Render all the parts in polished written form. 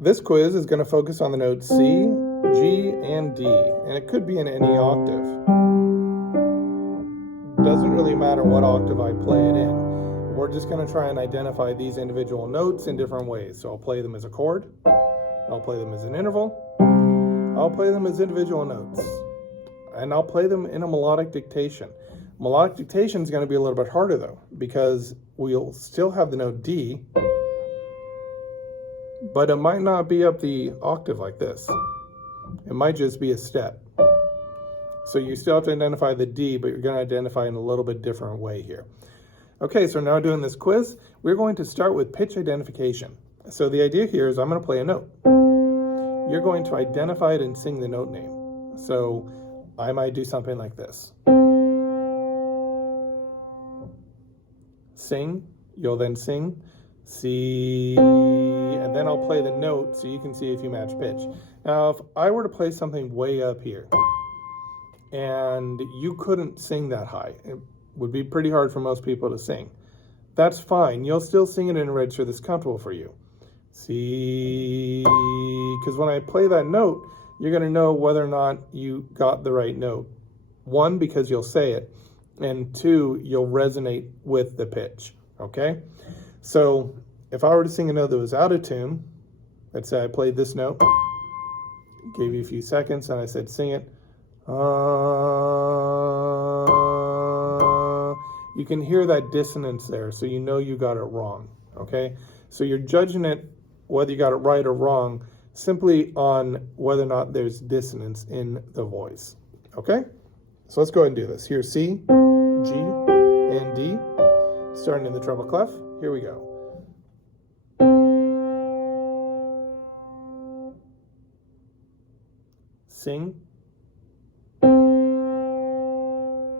This quiz is going to focus on the notes C, G, and D, and it could be in any octave. Doesn't really matter what octave I play it in. We're just going to try and identify these individual notes in different ways. So I'll play them as a chord, I'll play them as an interval, I'll play them as individual notes, and I'll play them in a melodic dictation. Melodic dictation is going to be a little bit harder though, because we'll still have the note D, but it might not be up the octave like this. It might just be a step. So you still have to identify the D, but you're going to identify in a little bit different way here. Okay, so now doing this quiz, we're going to start with pitch identification. So the idea here is I'm going to play a note. You're going to identify it and sing the note name. So I might do something like this. Sing, you'll then sing C, and then I'll play the note so you can see if you match pitch. Now, if I were to play something way up here, and you couldn't sing that high, it would be pretty hard for most people to sing. That's fine. You'll still sing it in a register that's comfortable for you. C, because when I play that note, you're going to know whether or not you got the right note. One, because you'll say it, and two, you'll resonate with the pitch, okay? So if I were to sing a note that was out of tune, let's say I played this note, gave you a few seconds, and I said sing it. You can hear that dissonance there, so you know you got it wrong, okay? So you're judging it, whether you got it right or wrong, simply on whether or not there's dissonance in the voice, okay? So let's go ahead and do this. Here's C, G, and D, starting in the treble clef. Here we go. Sing,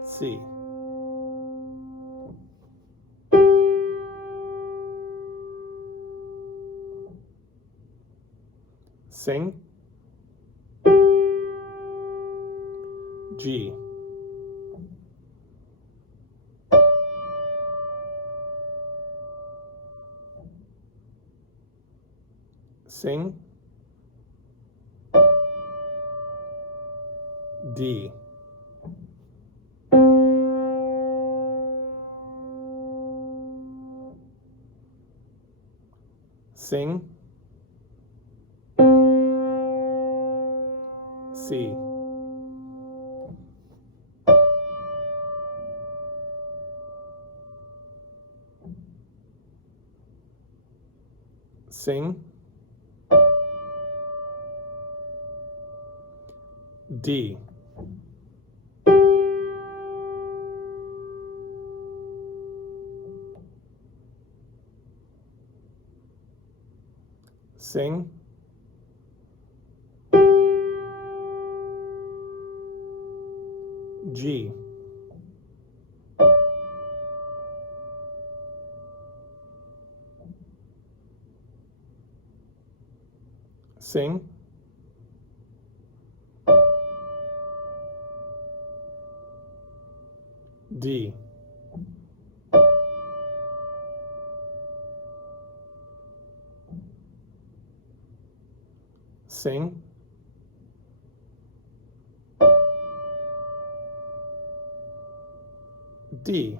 C. Sing, G. Sing, D. Sing, C. Sing, D. Sing, G. Sing, D. Sing, D.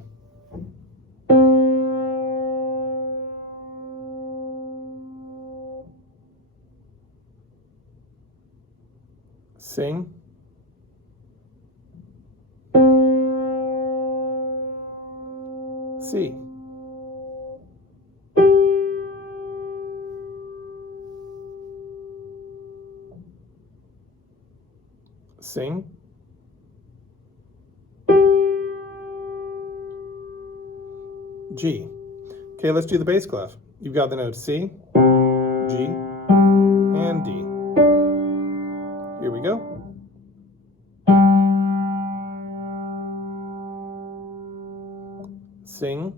Sing, C. Sing, G. Okay, let's do the bass clef. You've got the notes C, G, and D. Here we go. Sing,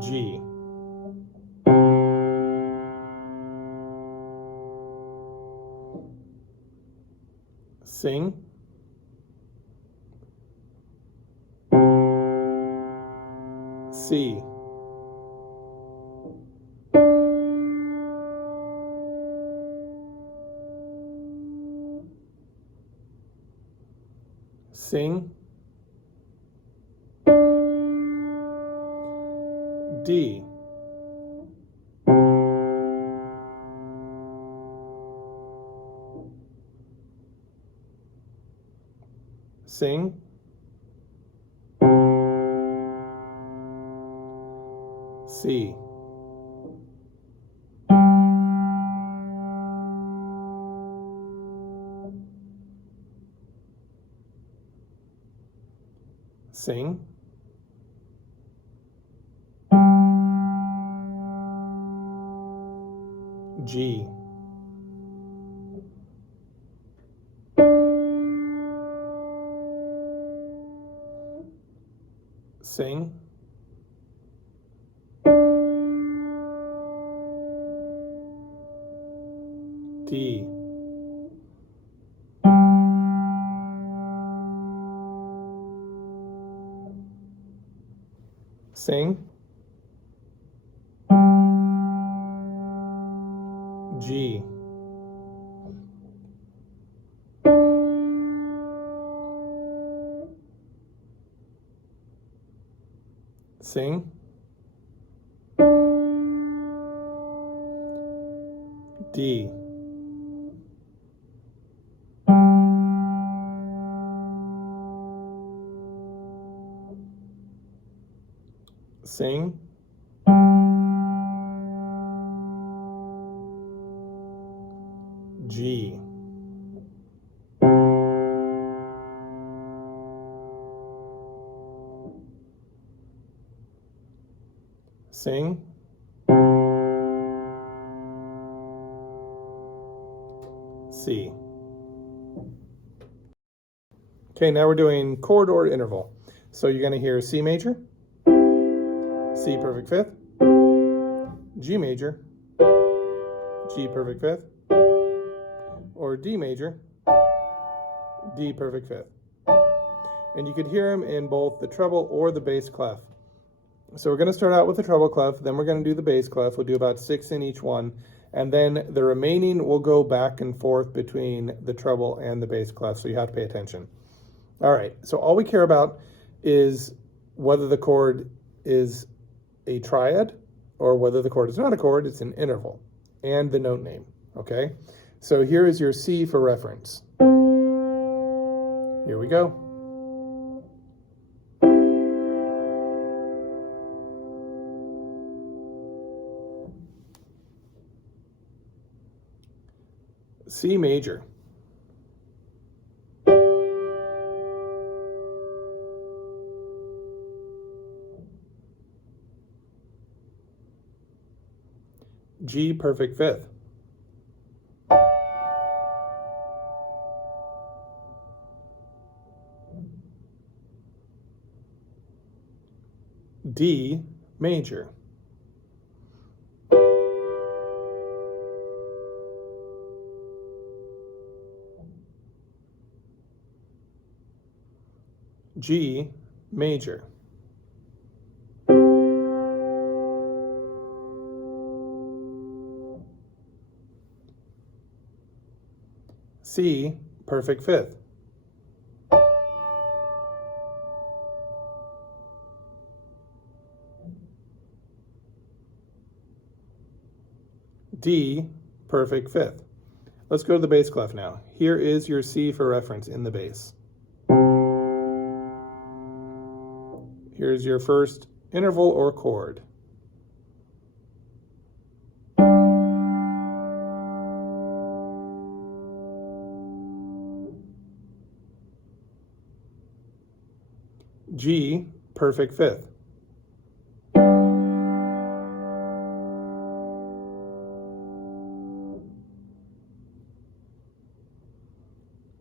G. Sing, C. Sing. D. Sing. C. Sing. G. Sing. D. Sing. G. Sing. D. Sing. G. Sing. C. Okay, now we're doing chord or interval. So you're going to hear C major, C perfect fifth, G major, G perfect fifth, or D major, D perfect fifth. And you could hear them in both the treble or the bass clef. So we're going to start out with the treble clef, then we're going to do the bass clef. We'll do about 6 in each one, and then the remaining will go back and forth between the treble and the bass clef, so you have to pay attention. All right, so all we care about is whether the chord is a triad or whether the chord is not a chord, it's an interval, and the note name, okay? So here is your C for reference. Here we go. C major. G perfect fifth. D major. G major. C perfect fifth. D perfect fifth. Let's go to the bass clef now. Here is your C for reference in the bass. Here's your first interval or chord. G perfect fifth.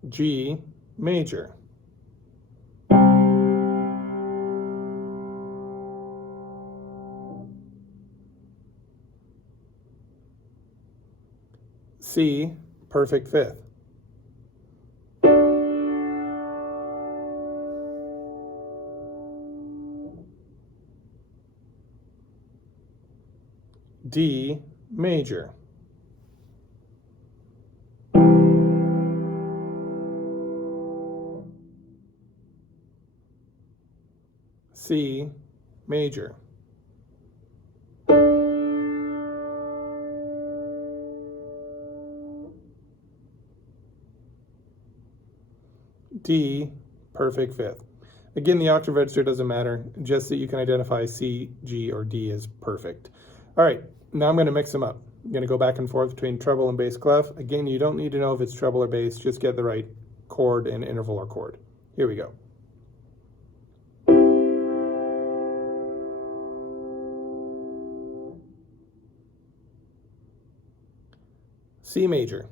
G major. C perfect fifth. D major. C major. D perfect fifth. Again, the octave register doesn't matter, just that you can identify C, G, or D as perfect. All right, now I'm going to mix them up. I'm going to go back and forth between treble and bass clef. Again, you don't need to know if it's treble or bass, just get the right chord and interval or chord. Here we go. C major.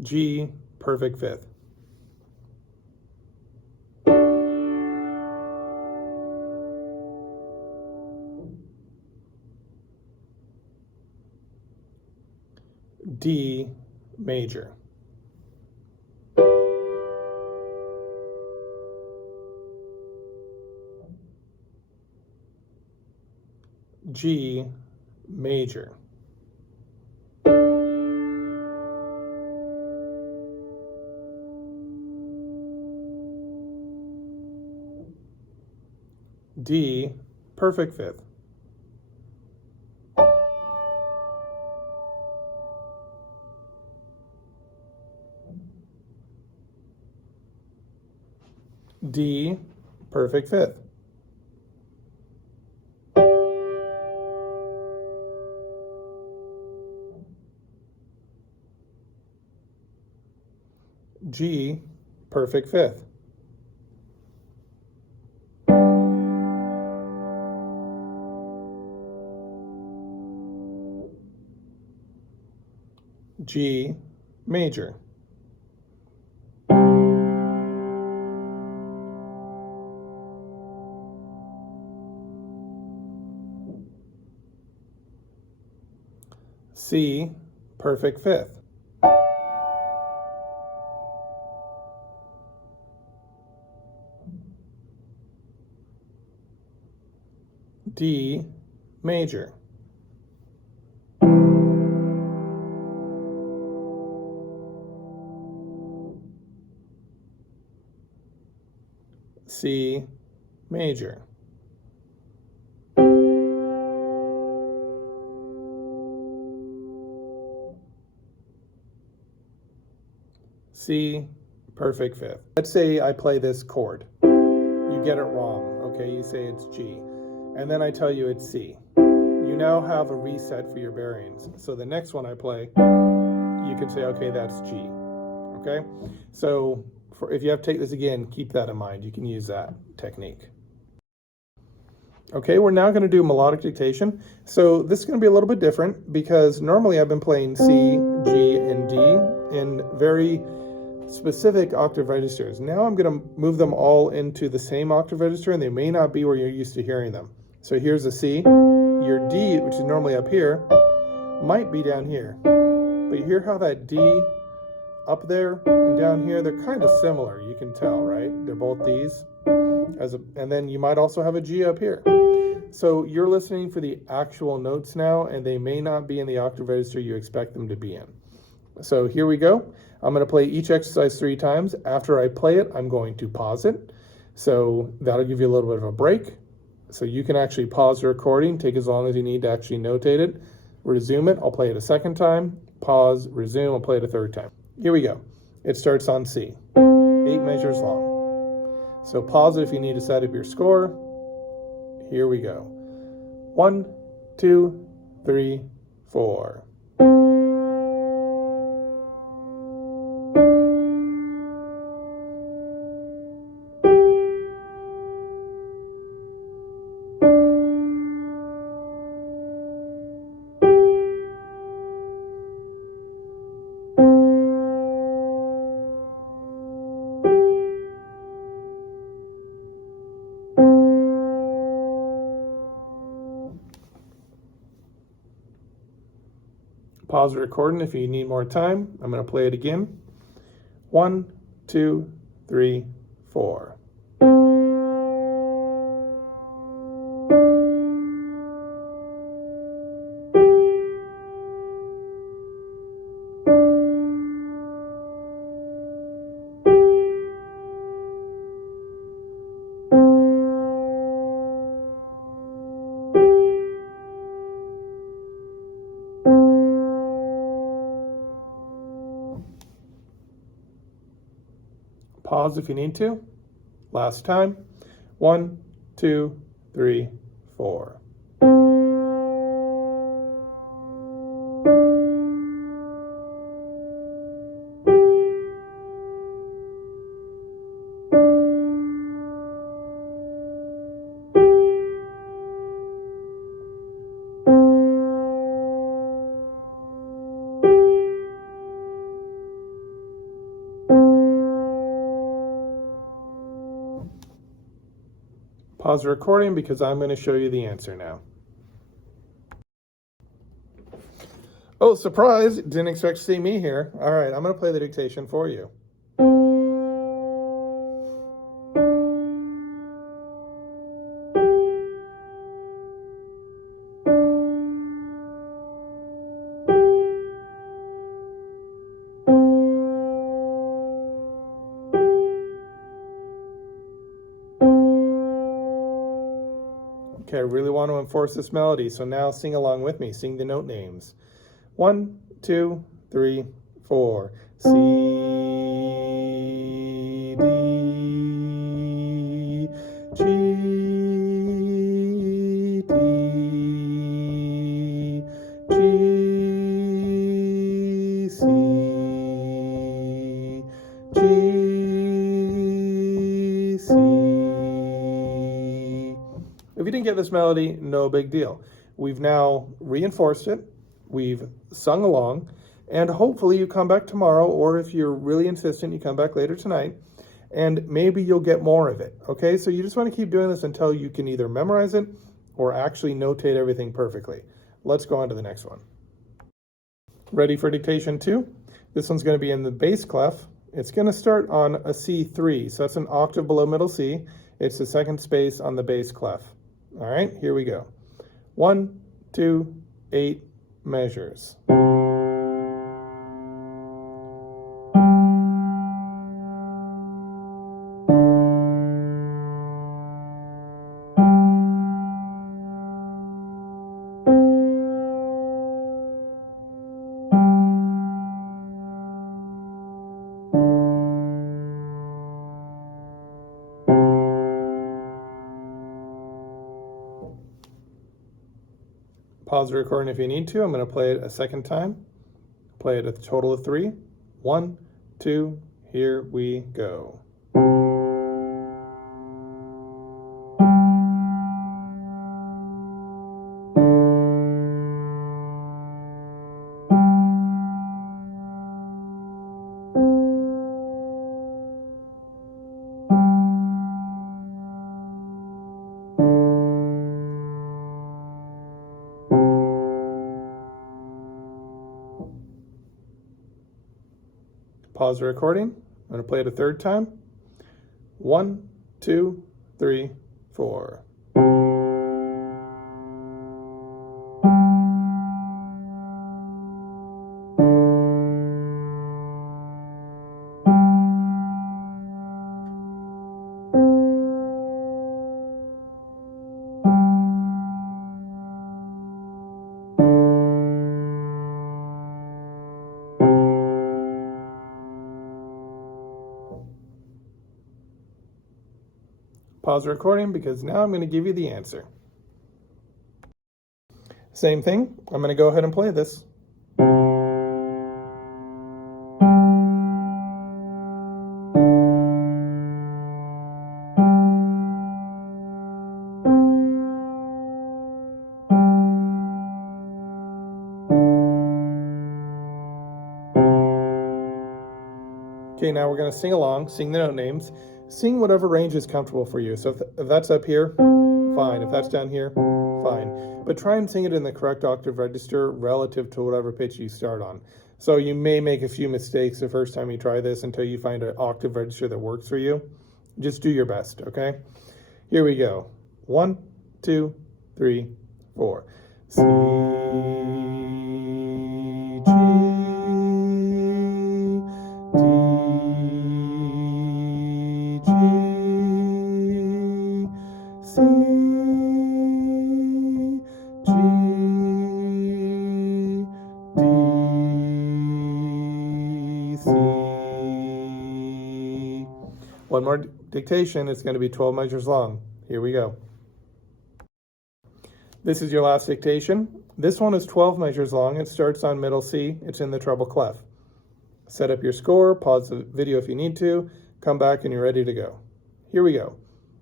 G perfect fifth. D major. G major. D perfect fifth. D perfect fifth. G perfect fifth. G major. C perfect fifth. D major. C major. C perfect fifth. Let's say I play this chord. You get it wrong, okay? You say it's G. And then I tell you it's C. You now have a reset for your bearings. So the next one I play, you can say, okay, that's G, okay? So if you have to take this again, keep that in mind. You can use that technique. Okay, we're now going to do melodic dictation. So this is going to be a little bit different because normally I've been playing C, G, and D in very specific octave registers. Now I'm going to move them all into the same octave register, and they may not be where you're used to hearing them. So here's a C. Your D, which is normally up here, might be down here. But you hear how that D up there and down here, they're kind of similar. You can tell, right? They're both Ds. And then you might also have a G up here. So you're listening for the actual notes now, and they may not be in the octave register you expect them to be in. So here we go. I'm going to play each exercise 3 times. After I play it, I'm going to pause it. So that'll give you a little bit of a break. So you can actually pause the recording, take as long as you need to actually notate it. Resume it. I'll play it a second time. Pause, resume. I'll play it a third time. Here we go. It starts on C. 8 measures long. So pause it if you need to set up your score. Here we go. 1, 2, 3, 4. Pause the recording if you need more time. I'm going to play it again. 1, 2, 3, 4. Pause if you need to. Last time. 1, 2, 3, 4. Pause the recording because I'm going to show you the answer now. Oh, surprise! Didn't expect to see me here. All right, I'm going to play the dictation for you. Okay, I really want to enforce this melody, so now sing along with me. Sing the note names. 1, 2, 3, 4. C, D, G, D, G, C, G, C. If you didn't get this melody, no big deal. We've now reinforced it, we've sung along, and hopefully you come back tomorrow, or if you're really insistent, you come back later tonight, and maybe you'll get more of it, okay? So you just want to keep doing this until you can either memorize it or actually notate everything perfectly. Let's go on to the next one. Ready for dictation 2? This one's going to be in the bass clef. It's going to start on a C3, so that's an octave below middle C. It's the second space on the bass clef. All right, here we go. 1, 2, 8 measures. Pause the recording if you need to. I'm going to play it a second time. Play it at the total of 3. 1, 2, here we go. Pause the recording. I'm going to play it a third time. 1, 2, 3, 4. Pause the recording because now I'm going to give you the answer. Same thing, I'm going to go ahead and play this. Okay, now we're going to sing along, sing the note names. Sing whatever range is comfortable for you. So if that's up here, fine. If that's down here, fine. But try and sing it in the correct octave register relative to whatever pitch you start on. So you may make a few mistakes the first time you try this until you find an octave register that works for you. Just do your best, okay? Here we go. 1, 2, 3, 4. C, G, D, G, C, G, D, C. One more dictation, it's going to be 12 measures long. Here we go. This is your last dictation. This one is 12 measures long. It starts on middle C. It's in the treble clef. Set up your score, pause the video if you need to, come back and you're ready to go. Here we go.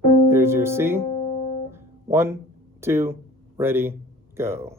There's your C. 1, 2, ready, go.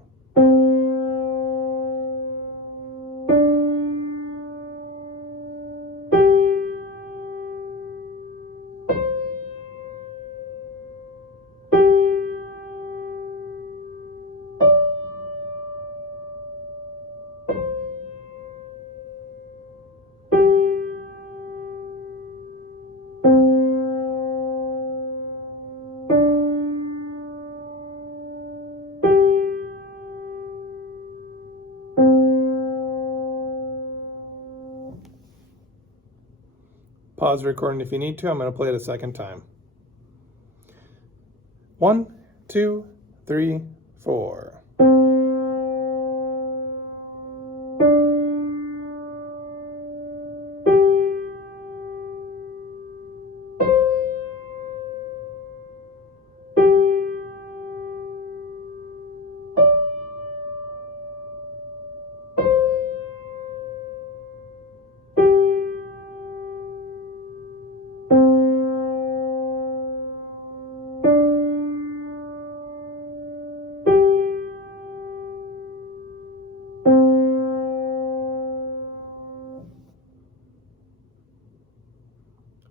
Pause the recording if you need to. I'm going to play it a second time. 1, 2, 3, 4.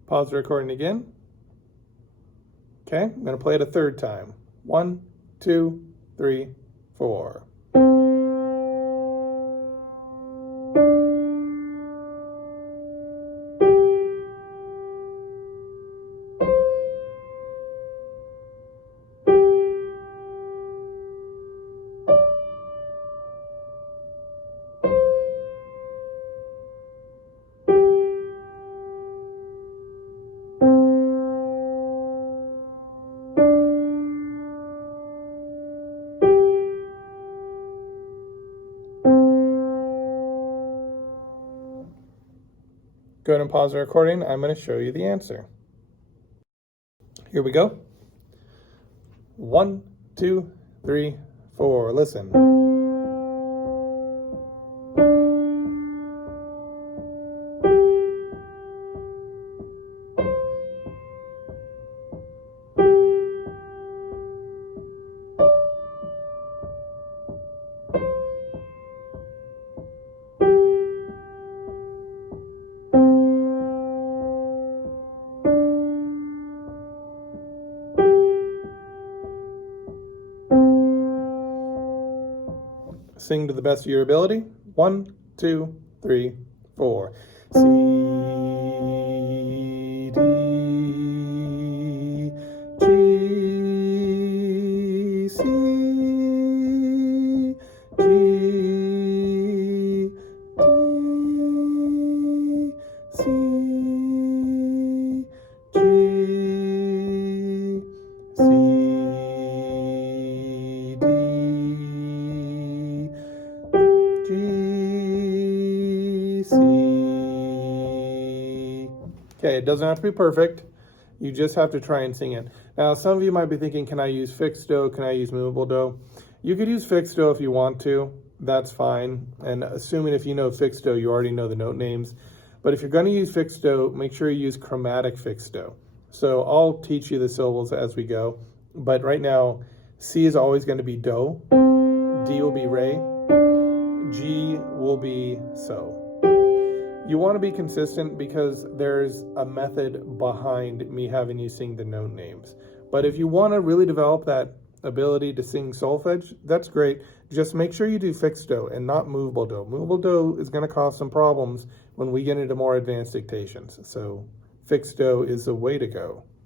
Pause the recording again. Okay, I'm going to play it a third time. 1, 2, 3, 4. Go ahead and pause the recording. I'm going to show you the answer. Here we go. 1, 2, 3, 4. Listen. Sing to the best of your ability. 1, 2, 3, 4. C, D, G, C, G, D, C, G, C, G, C. Okay, it doesn't have to be perfect. You just have to try and sing it. Now, some of you might be thinking, can I use fixed do? Can I use movable do? You could use fixed do if you want to. That's fine. And assuming if you know fixed do, you already know the note names. But if you're going to use fixed do, make sure you use chromatic fixed do. So I'll teach you the syllables as we go. But right now, C is always going to be do. D will be re. G will be so. You want to be consistent because there's a method behind me having you sing the note names. But if you want to really develop that ability to sing solfege, that's great. Just make sure you do fixed do and not movable do. Movable do is going to cause some problems when we get into more advanced dictations. So fixed do is the way to go.